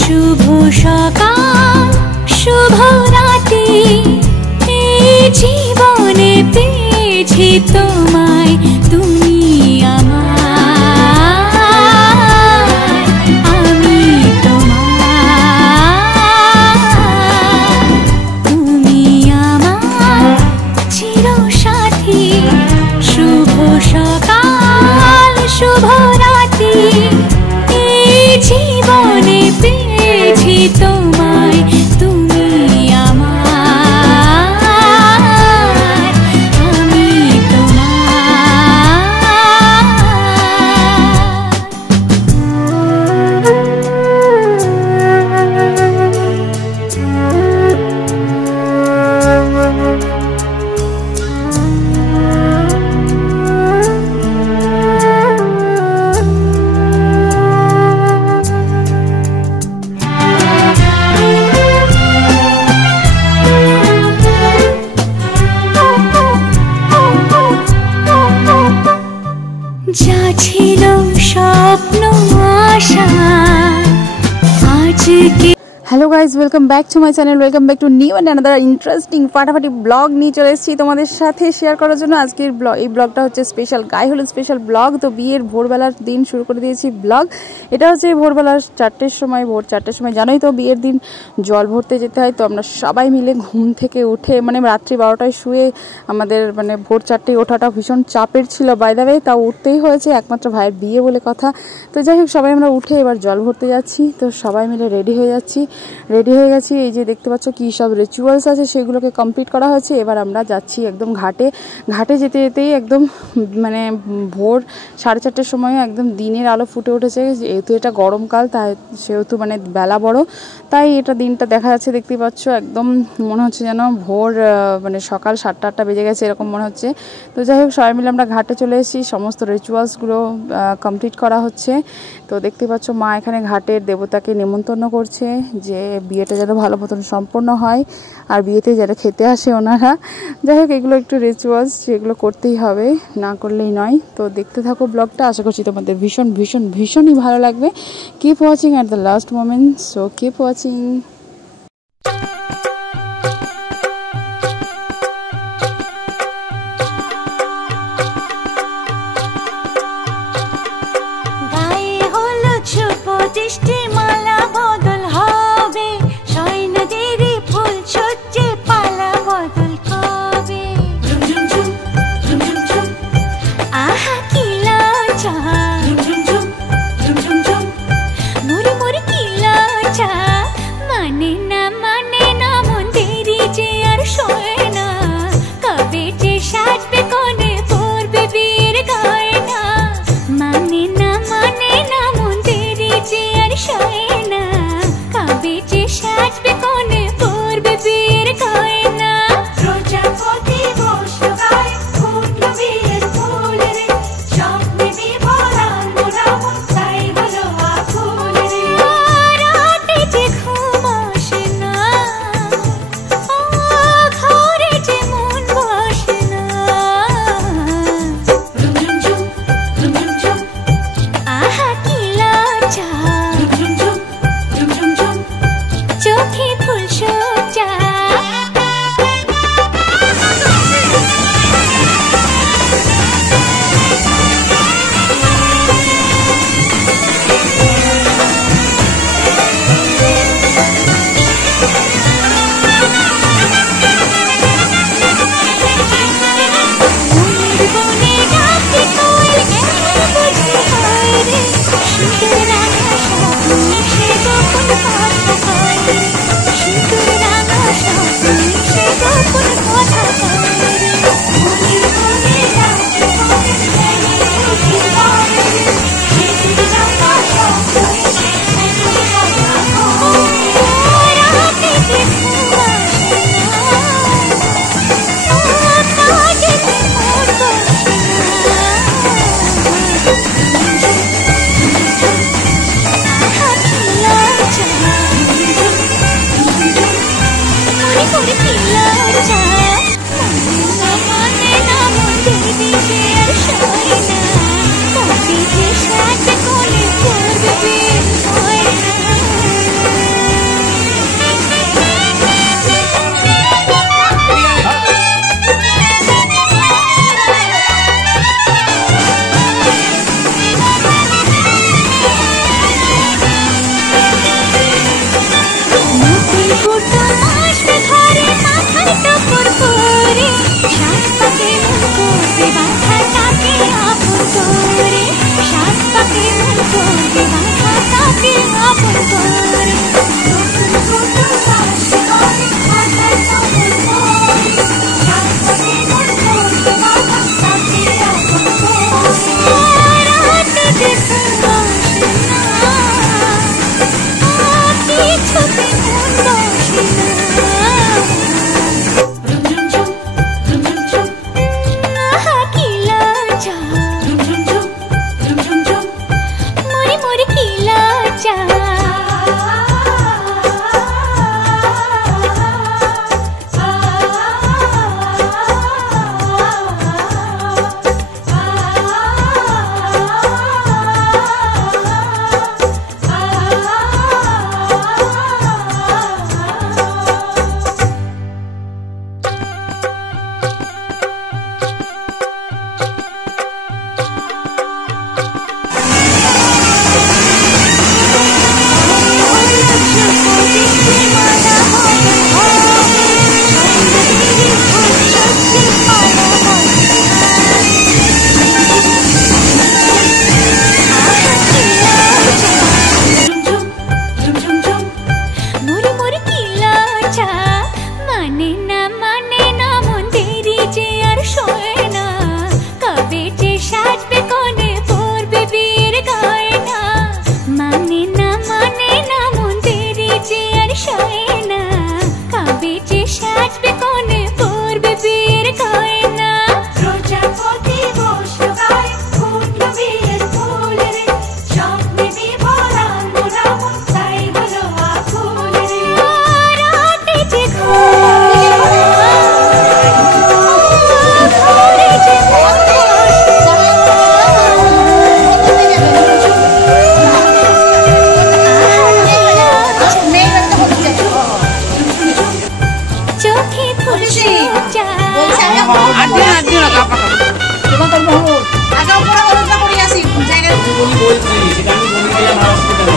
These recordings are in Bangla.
শুভ সকাল শুভ রাতে এই জীবনে পেয়েছি তোমায়, তুমি আমার, আমি তোমার। তুমি আমার চিরসাথী, শুভ সকাল শুভ রাতে এই জীবনে পেয়েছি তোমায়, তুমি আমার, আমি যা ছিল স্বপ্ন আশা আজকে। Hello guys, welcome back to my channel, welcome back to new and another interesting ফাটাফাটি ব্লগ নিয়ে চলে এসেছি তোমাদের সাথে শেয়ার করার জন্য। আজকের এই ব্লগটা হচ্ছে স্পেশাল, গায়ে হলুদ স্পেশাল ব্লগ। তো বিয়ের ভোরবেলার দিন শুরু করে দিয়েছি ব্লগ। এটা হচ্ছে ভোরবেলার 4টের সময়, ভোর 4টের সময়। জানোই তো বিয়ের দিন জল ভরতে যেতে হয়। তো আমরা সবাই মিলে ঘুম থেকে উঠে, মানে রাত্রি 12টায় শুয়ে আমাদের মানে ভোর 4টায় ওঠাটা ভীষণ চাপের ছিল। বাই দ্য ওয়ে, তাও উঠতেই হয়েছে, একমাত্র ভাইয়ের বিয়ে বলে কথা। তো যাই হোক, সবাই আমরা উঠে এবার জল ভরতে যাচ্ছি। তো সবাই মিলে রেডি হয়ে যাচ্ছি, রেডি হয়ে গেছি। এই যে দেখতে পাচ্ছ কী সব রিচুয়ালস আছে সেগুলোকে কমপ্লিট করা হয়েছে। এবার আমরা যাচ্ছি একদম ঘাটে। ঘাটে যেতে যেতেই একদম মানে ভোর 4:30টার সময় একদম দিনের আলো ফুটে উঠেছে। যেহেতু এটা গরমকাল, তাই সেহেতু মানে বেলা বড়, তাই এটা দিনটা দেখা যাচ্ছে। দেখতেই পাচ্ছ একদম মনে হচ্ছে যেন ভোর মানে সকাল 7টা-8টা বেজে গেছে এরকম মনে হচ্ছে। তো যাই হোক, সবাই মিলে আমরা ঘাটে চলে এসেছি, সমস্ত রিচুয়ালসগুলো কমপ্লিট করা হচ্ছে। তো দেখতে পাচ্ছ মা এখানে ঘাটের দেবতাকে নেমন্তন্ন করছে যে বিয়েটা যেন ভালো মতন সম্পন্ন হয়, আর বিয়েতে যারা খেতে আসে ওনারা। যাই হোক, এগুলো একটু রিচুয়ালস, যেগুলো করতেই হবে, না করলেই নয়। তো দেখতে থাকো ব্লগটা, আশা করছি তোমাদের ভীষণ ভীষণ ভীষণই ভালো লাগবে। Keep watching at the last moment, so keep watching. মালা বদল হবে, সৈন্যদেরই ফুল সজ্জে পালা বদল হবে। আহা কি লজ্জা, মরে মরে কি লজ্জা, মান গা পাকা তোমার করব হলুদ আগা উপরে হলুদটা করে আসি জায়গায় বলি বলছি সেটা আমি বলি দিলাম হসপিটালে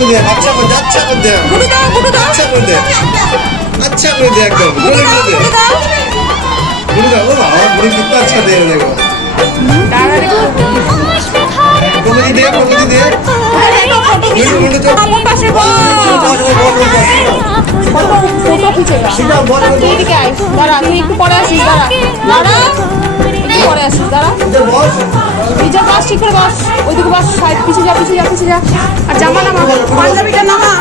अच्छा कर दे अच्छा कर दे अच्छा कर दे अच्छा कर दे एकदम गुड़ दे ओ हाँ गुड़ कितना अच्छा दे रहे देखो कोमली दे गुड़ तो फोटो खींचेगा ठीक है दादा तू একটু পরে আসিস দাদা পরে আসিস দাদা নিজে বস ঠিক করে বস ওইদিকে বস সাইড পিছে যা আর জামা নামা পাঞ্জাবিটা নামা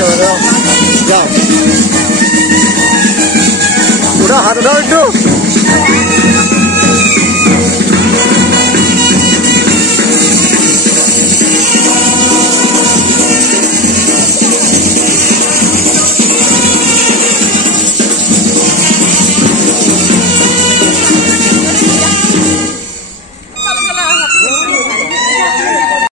যাও, যাও। ওরা হাত দাও একটু।